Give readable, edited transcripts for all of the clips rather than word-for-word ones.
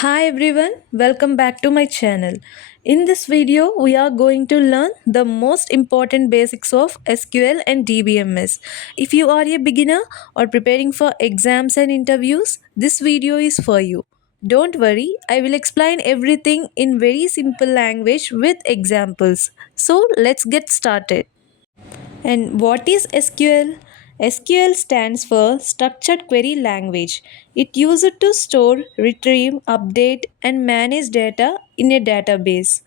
Hi everyone, welcome back to my channel. In this video, we are going to learn the most important basics of SQL and DBMS. If you are a beginner or preparing for exams and interviews, this video is for you. Don't worry, I will explain everything in very simple language with examples. So let's get started. And what is SQL? SQL stands for Structured Query Language. It used to store, retrieve, update, and manage data in a database.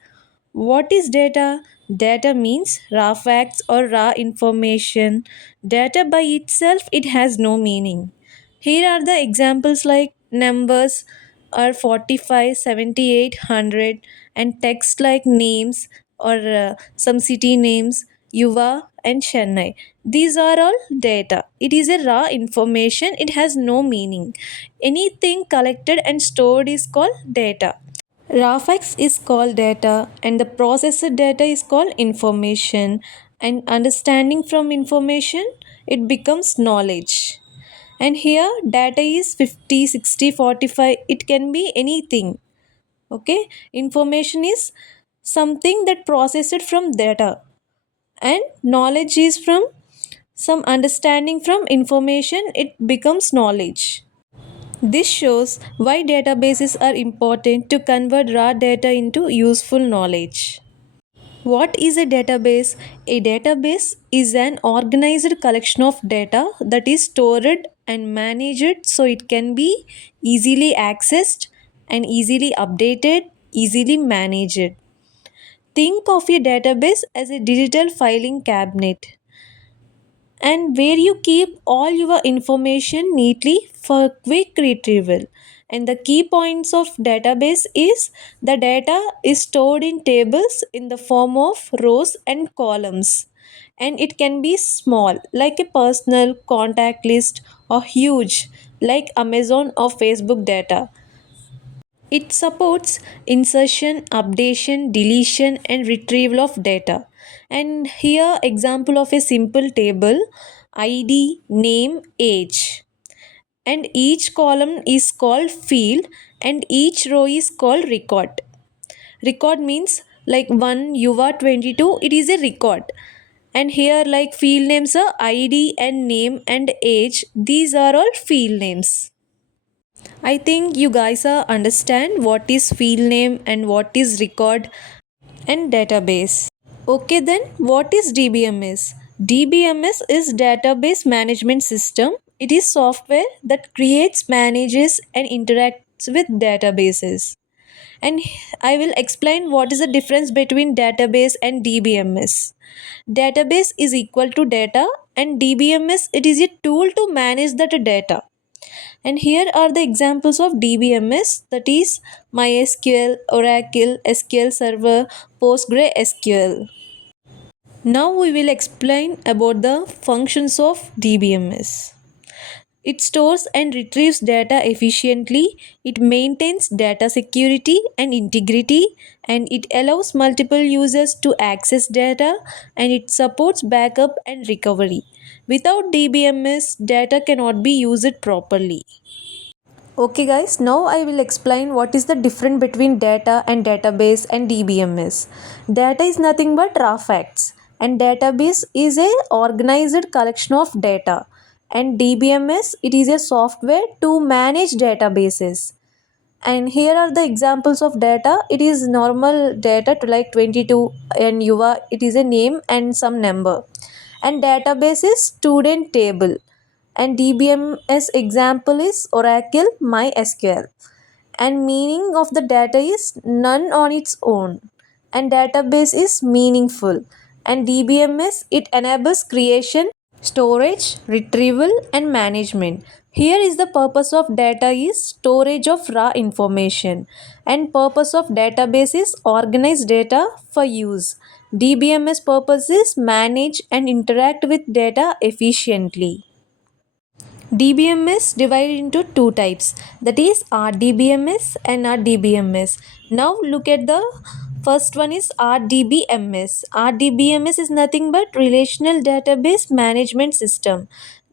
What is data? Data means raw facts or raw information. Data by itself it has no meaning. Here are the examples like numbers are 45, 78, 100 and text like names or some city names Yuva and Chennai. These are all data. It is a raw information. It has no meaning. Anything collected and stored is called data. RAFX is called data and the processed data is called information, and understanding from information it becomes knowledge. And here data is 50, 60, 45. It can be anything. Okay, information is something that processed from data, and knowledge is from some understanding from information it becomes knowledge. This shows why databases are important to convert raw data into useful knowledge. What is a database? A database is an organized collection of data that is stored and managed so it can be easily accessed and easily updated, easily managed. Think of a database as a digital filing cabinet and where you keep all your information neatly for quick retrieval. And the key points of database is the data is stored in tables in the form of rows and columns, and it can be small like a personal contact list or huge like Amazon or Facebook data. It supports insertion, updation, deletion, and retrieval of data. And here, example of a simple table: ID, name, age. And each column is called field, and each row is called record. Record means like 1, you are 22, it is a record. And here, like field names are ID and name and age, these are all field names. I think you guys are understand what is field name and what is record and database. Okay then, what is DBMS? DBMS is database management system. It is software that creates, manages and interacts with databases. And I will explain what is the difference between database and DBMS. Database is equal to data and DBMS it is a tool to manage that data. And here are the examples of DBMS, that is MySQL, Oracle, SQL Server, PostgreSQL. Now we will explain about the functions of DBMS. It stores and retrieves data efficiently, it maintains data security and integrity, and it allows multiple users to access data, and it supports backup and recovery. Without DBMS, data cannot be used properly. Okay guys, now I will explain what is the difference between data and database and DBMS. Data is nothing but raw facts and database is a organized collection of data, and DBMS it is a software to manage databases. And here are the examples of data. It is normal data to like 22 and Yuva it is a name and some number. And database is student table, and DBMS example is Oracle MySQL. And meaning of the data is none on its own, and database is meaningful, and DBMS it enables creation, storage, retrieval and management. Here is the purpose of data is storage of raw information, and purpose of database is organize data for use. DBMS purpose is manage and interact with data efficiently. DBMS divided into two types, that is RDBMS and RDBMS. Now look at the first one is RDBMS. RDBMS is nothing but relational database management system.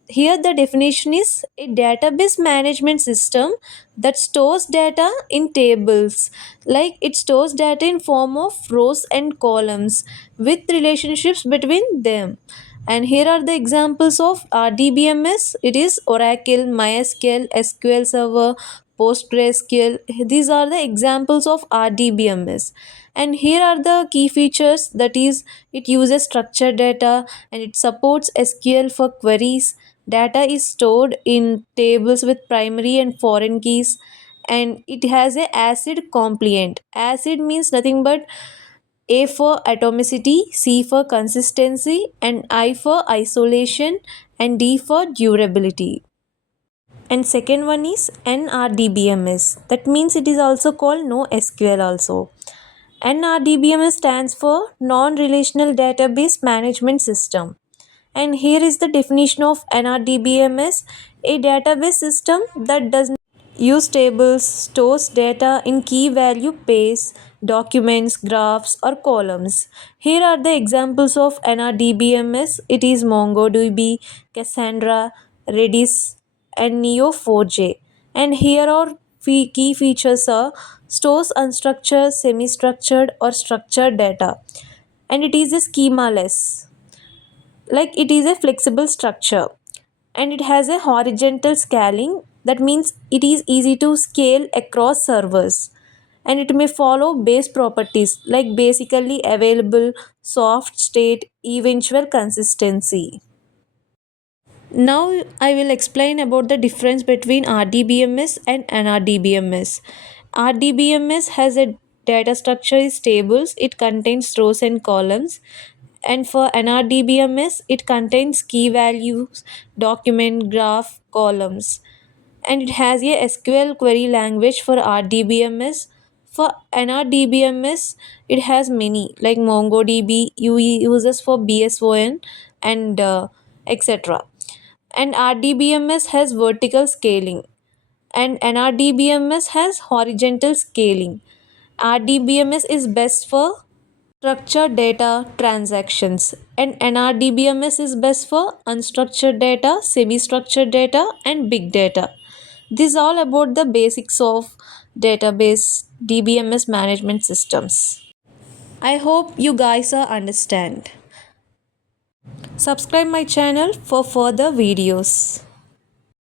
Here the definition is a database management system that stores data in tables, like it stores data in form of rows and columns with relationships between them. And here are the examples of DBMS. It is Oracle, MySQL, SQL Server, PostgreSQL. These are the examples of RDBMS. And here are the key features, that is, it uses structured data and it supports SQL for queries. Data is stored in tables with primary and foreign keys, and it has a acid compliant. Acid means nothing but A for atomicity, C for consistency, and I for isolation, and D for durability. And second one is NRDBMS. That means it is also called NoSQL also. NRDBMS stands for Non-Relational Database Management System. And here is the definition of NRDBMS: a database system that does not use tables, stores data in key value pairs, documents, graphs, or columns. Here are the examples of NRDBMS. It is MongoDB, Cassandra, Redis, and Neo4j. And here are key features are stores unstructured, semi-structured, or structured data. And it is a schema-less, like it is a flexible structure, and it has a horizontal scaling. That means it is easy to scale across servers, and it may follow base properties like basically available, soft state, eventual consistency. Now I will explain about the difference between RDBMS and NRDBMS. RDBMS has a data structure is tables, it contains rows and columns. And for NRDBMS, it contains key values, document, graph, columns. And it has a SQL query language for RDBMS. For NRDBMS, it has many like MongoDB, uses for BSON, and etc. And RDBMS has vertical scaling, and NRDBMS has horizontal scaling. RDBMS is best for structured data transactions, and NRDBMS is best for unstructured data, semi structured data, and big data. This is all about the basics of database DBMS management systems. I hope you guys are understand. Subscribe my channel for further videos.